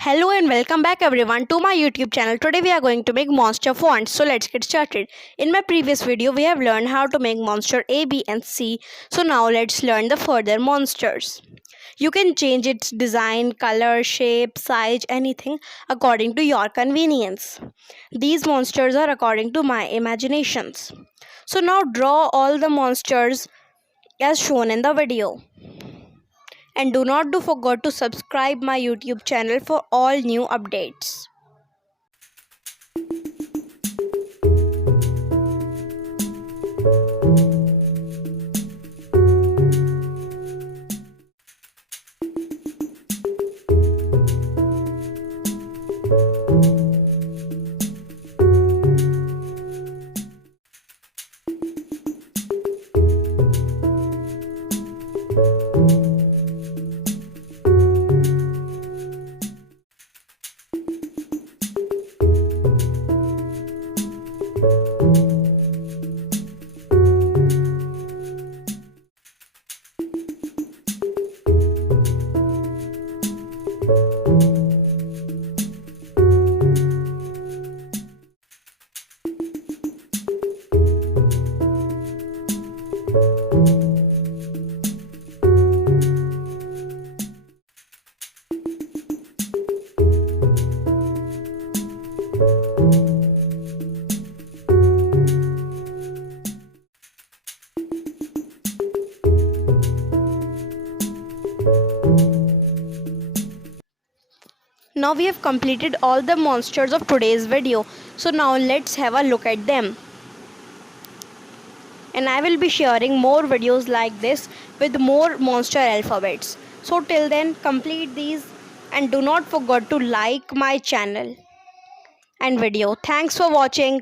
Hello and welcome back everyone to my YouTube channel. Today we are going to make monster fonts. So let's get started. In my previous video we have learned how to make monster A, B and C. So now let's learn the further monsters. You can change its design, color, shape, size, anything according to your convenience. These monsters are according to my imaginations. So now draw all the monsters as shown in the video. And do not forget to subscribe my YouTube channel for all new updates. Now we have completed all the monsters of today's video. So now let's have a look at them. And I will be sharing more videos like this with more monster alphabets. So till then, complete these and do not forget to like my channel and video. Thanks for watching.